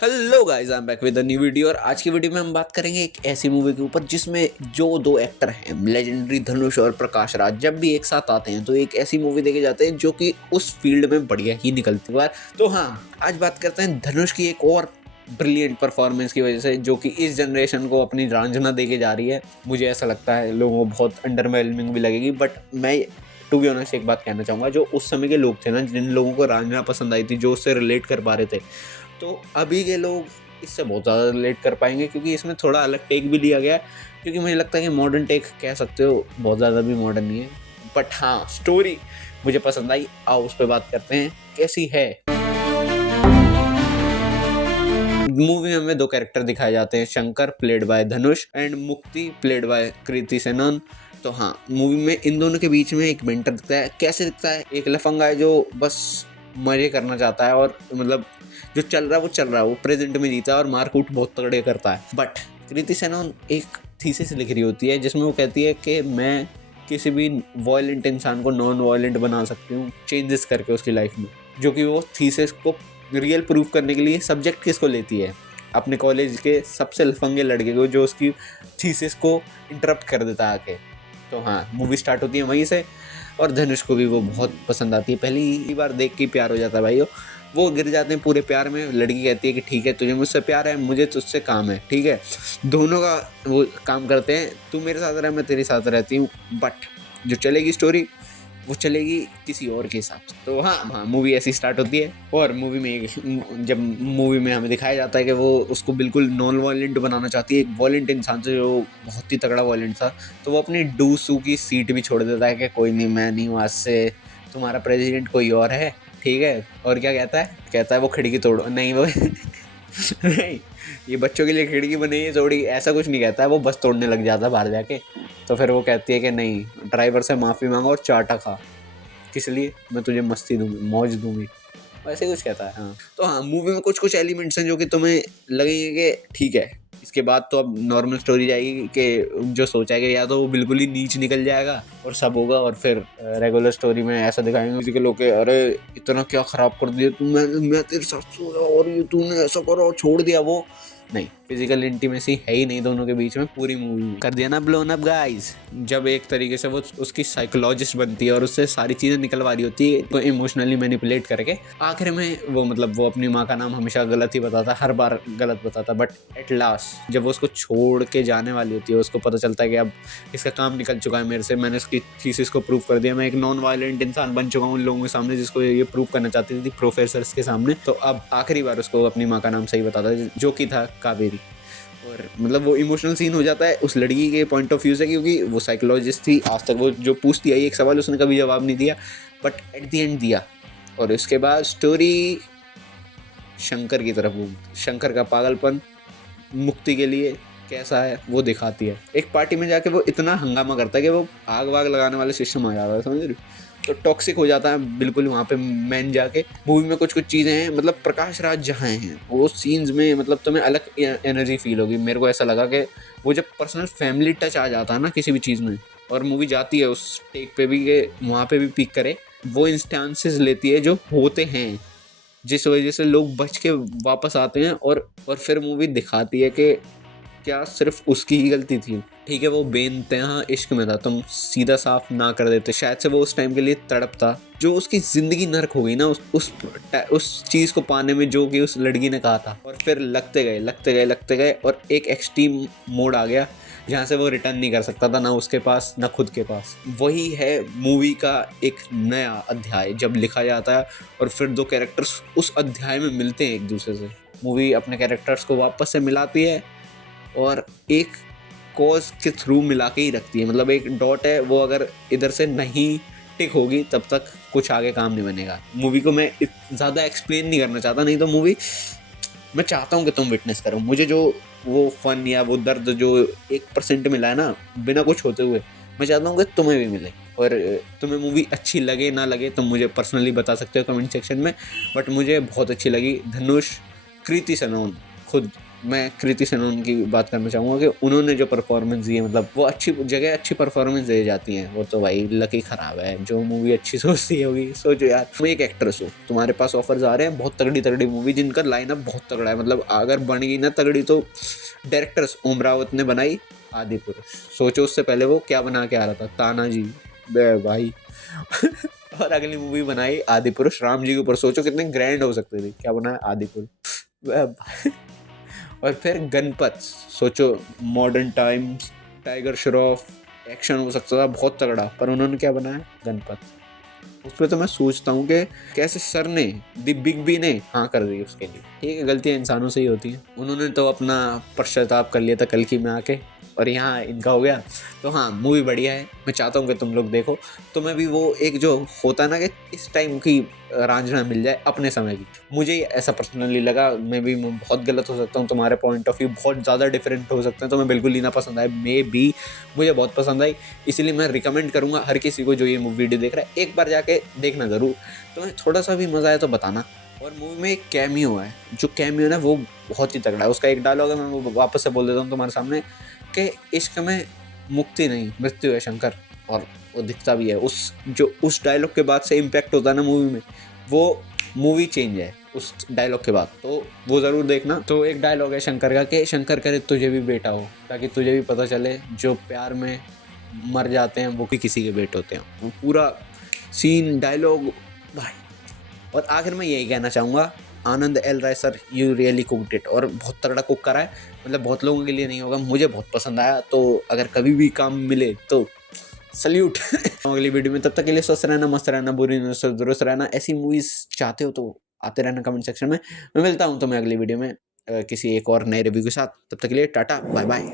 Hello guys, I am back with a new video. और आज की वीडियो में हम बात करेंगे एक ऐसी मूवी के ऊपर जिसमें जो दो एक्टर हैं, लेजेंडरी धनुष और प्रकाश राज, जब भी एक साथ आते हैं तो एक ऐसी मूवी देखे जाते हैं जो कि उस फील्ड में बढ़िया ही निकलती है। तो हाँ, आज बात करते हैं धनुष की एक और ब्रिलियंट परफॉर्मेंस की वजह से, जो कि इस जनरेशन को अपनी रांझना देके जा रही है। मुझे ऐसा लगता है लोगों को बहुत अंडरवेलमिंग भी लगेगी, बट मैं टू बी ऑनेस्ट एक बात कहना चाहूँगा, जो उस समय के लोग थे ना, जिन लोगों को रांझना पसंद आई थी, जो उससे रिलेट कर पा रहे थे, तो अभी के लोग इससे बहुत ज़्यादा रिलेट कर पाएंगे, क्योंकि इसमें थोड़ा अलग टेक भी लिया गया है। क्योंकि मुझे लगता है कि मॉडर्न टेक कह सकते हो, बहुत ज़्यादा भी मॉडर्न नहीं है, बट हाँ, स्टोरी मुझे पसंद आई। आओ उस पर बात करते हैं, कैसी है। मूवी में हमें दो कैरेक्टर दिखाए जाते हैं, Shankar played by Dhanush and मुक्ति प्लेड बाय कृति सेनन। तो हाँ, मूवी में इन दोनों के बीच में एक मेंटर दिखता है। कैसे दिखता है? एक लफंगा है जो बस मजे करना चाहता है, और मतलब जो चल रहा है वो चल रहा है, वो प्रेजेंट में जीता है और मारकूट बहुत तगड़े करता है। बट कृति सेनन एक थीसिस लिख रही होती है जिसमें वो कहती है कि मैं किसी भी वायलेंट इंसान को नॉन वायलेंट बना सकती हूँ चेंजेस करके उसकी लाइफ में। जो कि वो थीसिस को रियल प्रूफ करने के लिए सब्जेक्ट किसको लेती है? अपने कॉलेज के सबसे लफंगे लड़के को, जो उसकी थीसिस को इंटरप्ट कर देता है आके। तो हाँ, मूवी स्टार्ट होती है वहीं से, और धनुष को भी वो बहुत पसंद आती है। पहली ही बार देख के प्यार हो जाता है भाई। वो गिर जाते हैं पूरे प्यार में। लड़की कहती है कि ठीक है, तुझे मुझसे प्यार है, मुझे तुझसे काम है, ठीक है। दोनों का वो काम करते हैं, तू मेरे साथ रह, मैं तेरे साथ रहती हूँ। बट जो चलेगी स्टोरी, वो चलेगी किसी और के हिसाब से। तो हाँ, मूवी ऐसी स्टार्ट होती है। और मूवी में जब मूवी में हमें दिखाया जाता है कि वो उसको बिल्कुल नॉन वायलेंट बनाना चाहती है, एक वायलेंट इंसान से जो बहुत ही तगड़ा वायलेंट था, तो वो अपनी डू की सीट भी छोड़ देता है कि कोई नहीं, मैं नहीं हूँ आज से, तुम्हारा प्रेसिडेंट कोई और है, ठीक है। और क्या कहता है वो खिड़की तोड़ो, नहीं वो नहीं, ये बच्चों के लिए खिड़की बनी है थोड़ी, ऐसा कुछ नहीं कहता है, वो बस तोड़ने लग जाता है बाहर जाके। तो फिर वो कहती है कि नहीं, ड्राइवर से माफ़ी मांगो और चाटा खा, किस लिए? मैं तुझे मस्ती दूंगी, मौज दूंगी, ऐसे कुछ कहता है। हाँ, तो हाँ, मूवी में कुछ कुछ एलिमेंट्स हैं जो कि तुम्हें लगेंगे कि ठीक है। इसके बाद तो अब नॉर्मल स्टोरी जाएगी कि जो सोचा है कि या तो वो बिल्कुल ही नीच निकल जाएगा और सब होगा, और फिर रेगुलर स्टोरी में ऐसा दिखाएंगे किसी के लोग के, अरे इतना क्या ख़राब कर दिया तू, मैं तेरे साथ सोया और ये तूने ऐसा करा और छोड़ दिया। वो नहीं, फिजिकल इंटीमेसी है ही नहीं दोनों के बीच में। पूरी मूवी में कर दिया ना ब्लोन अप गाइस। जब एक तरीके से वो उसकी साइकोलॉजिस्ट बनती है और उससे सारी चीज़ें निकलवा रही होती है, तो इमोशनली मैनिपुलेट करके आखिर में वो अपनी माँ का नाम हमेशा गलत ही बताता, हर बार गलत बताता। बट एट लास्ट जब वो उसको छोड़ के जाने वाली होती है, उसको पता चलता है कि अब इसका काम निकल चुका है मेरे से, मैंने उसकी थीसिस को प्रूव कर दिया, मैं एक नॉन वायलेंट इंसान बन चुका हूँ उन लोगों के सामने जिसको ये प्रूव करना चाहती थी, प्रोफेसर्स के सामने। तो अब आखिरी बार उसको अपनी माँ का नाम सही बताता है, जो कि था कावेरी। और मतलब वो इमोशनल सीन हो जाता है उस लड़की के पॉइंट ऑफ व्यू से, क्योंकि वो साइकोलॉजिस्ट थी। आज तक वो जो पूछती आई एक सवाल, उसने कभी जवाब नहीं दिया, बट एट द एंड दिया। और उसके बाद स्टोरी शंकर की तरफ घूमती, शंकर का पागलपन मुक्ति के लिए कैसा है वो दिखाती है। एक पार्टी में जाके वो इतना हंगामा करता है कि वो आग वाग लगाने वाले सिस्टम आ जाता है, समझ रहे हो? तो टॉक्सिक हो जाता है बिल्कुल वहाँ पे मैन जाके। मूवी में कुछ कुछ चीज़ें हैं, मतलब प्रकाश राज जहाँ हैं वो सीन्स में, मतलब तुम्हें अलग एनर्जी फील होगी। मेरे को ऐसा लगा कि वो जब पर्सनल फैमिली टच आ जाता है ना किसी भी चीज़ में, और मूवी जाती है उस टेक पे भी कि वहाँ पे भी पीक करे, वो इंस्टांसेस लेती है जो होते हैं, जिस वजह से लोग बच के वापस आते हैं। और फिर मूवी दिखाती है कि क्या सिर्फ उसकी ही गलती थी? ठीक है, वो बेइंतहा इश्क में था, तुम सीधा साफ ना कर देते, शायद से वो उस टाइम के लिए तड़प था। जो उसकी ज़िंदगी नर्क हो गई ना उस चीज़ को पाने में, जो कि उस लड़की ने कहा था। और फिर लगते गए और एक एक्सट्रीम मोड आ गया जहाँ से वो रिटर्न नहीं कर सकता था, ना उसके पास ना खुद के पास। वही है मूवी का एक नया अध्याय जब लिखा जाता है, और फिर दो कैरेक्टर्स उस अध्याय में मिलते हैं एक दूसरे से। मूवी अपने कैरेक्टर्स को वापस से मिलाती है और एक कॉज के थ्रू मिला के ही रखती है। मतलब एक डॉट है, वो अगर इधर से नहीं टिक होगी तब तक कुछ आगे काम नहीं बनेगा। मूवी को मैं ज़्यादा एक्सप्लेन नहीं करना चाहता, नहीं तो मूवी मैं चाहता हूँ कि तुम विटनेस करो। मुझे जो वो फन या वो दर्द जो 1% मिला है ना बिना कुछ होते हुए, मैं चाहता हूँ कि तुम्हें भी मिले। और तुम्हें मूवी अच्छी लगे ना लगे तुम मुझे पर्सनली बता सकते हो कमेंट सेक्शन में, बट मुझे बहुत अच्छी लगी। धनुष, कृति सेनन खुद मैं कृति सेनन की बात करना चाहूँगा कि उन्होंने जो परफॉर्मेंस दी है, मतलब वो अच्छी जगह अच्छी परफॉर्मेंस दे जाती हैं। वो तो भाई लकी ख़राब है जो मूवी अच्छी सोचती होगी। सोचो यार, तुम एक एक्ट्रेस हो, तुम्हारे पास ऑफर्स आ रहे हैं बहुत तगड़ी तगड़ी मूवी जिनका लाइनअप बहुत तगड़ा है, मतलब अगर बन गई ना तगड़ी तो डायरेक्टर्स ओम रावत ने बनाई आदि पुरुष। सोचो उससे पहले वो क्या बना के आ रहा था, तानाजी बे भाई और अगली मूवी बनाई आदि पुरुष राम जी के ऊपर। सोचो कितने ग्रैंड हो सकते थे, क्या बनाया आदि पुरुष बे भाई। और फिर गणपत, सोचो modern times, tiger Shroff, action हो सकता था बहुत तगड़ा, पर उन्होंने क्या बनाया, गणपत। उस पर तो मैं सोचता हूँ कि कैसे सर ने, दी बिग बी ने हाँ कर दी उसके लिए। ठीक है, गलतियाँ इंसानों से ही होती हैं। उन्होंने तो अपना पश्चाताप कर लिया था कल्कि में आके, और यहाँ इनका हो गया। तो हाँ, मूवी बढ़िया है, मैं चाहता हूँ कि तुम लोग देखो। तुम्हें भी वो एक जो होता है ना कि इस टाइम की रांझना मिल जाए अपने समय की। मुझे ऐसा पर्सनली लगा, मैं बहुत गलत हो सकता हूँ, तुम्हारे पॉइंट ऑफ व्यू बहुत ज़्यादा डिफरेंट हो सकते हैं, तो मैं बिल्कुल ही ना पसंद आए, मे बी मुझे बहुत पसंद आई। इसीलिए मैं रिकमेंड करूँगा हर किसी को जो ये वीडियो देख रहा है, एक बार जाके देखना ज़रूर। तुम्हें थोड़ा सा भी मज़ा आया तो बताना। और मूवी में एक कैमियो है, जो कैमियो है वो बहुत ही तगड़ा है। उसका एक डायलॉग है, मैं वो वापस से बोल देता हूँ तुम्हारे सामने कि इश्क में मुक्ति नहीं मृत्यु है शंकर। और वो दिखता भी है उस डायलॉग के बाद से इम्पैक्ट होता है ना मूवी में, वो मूवी चेंज है उस डायलॉग के बाद, तो वो ज़रूर देखना। तो एक डायलॉग है शंकर का कि शंकर करे तुझे भी बेटा हो, ताकि तुझे भी पता चले जो प्यार में मर जाते हैं वो भी किसी के बेटे होते हैं। वो पूरा सीन डायलॉग भाई। और आखिर में यही कहना चाहूँगा, Anand L Rai sir, you really cooked it. और बहुत तगड़ा कुक करा है, मतलब बहुत लोगों के लिए नहीं होगा, मुझे बहुत पसंद आया। तो अगर कभी भी काम मिले तो सल्यूट। अगली वीडियो में, तब तक के लिए स्वस्थ रहना, मस्त रहना, बुरी नजर से दुरुस्त रहना। ऐसी मूवीज चाहते हो तो आते रहना कमेंट सेक्शन में। मैं मिलता हूँ तुम्हें अगली वीडियो में किसी एक और नए रिव्यू के साथ। तब तक के लिए टाटा बाय बाय।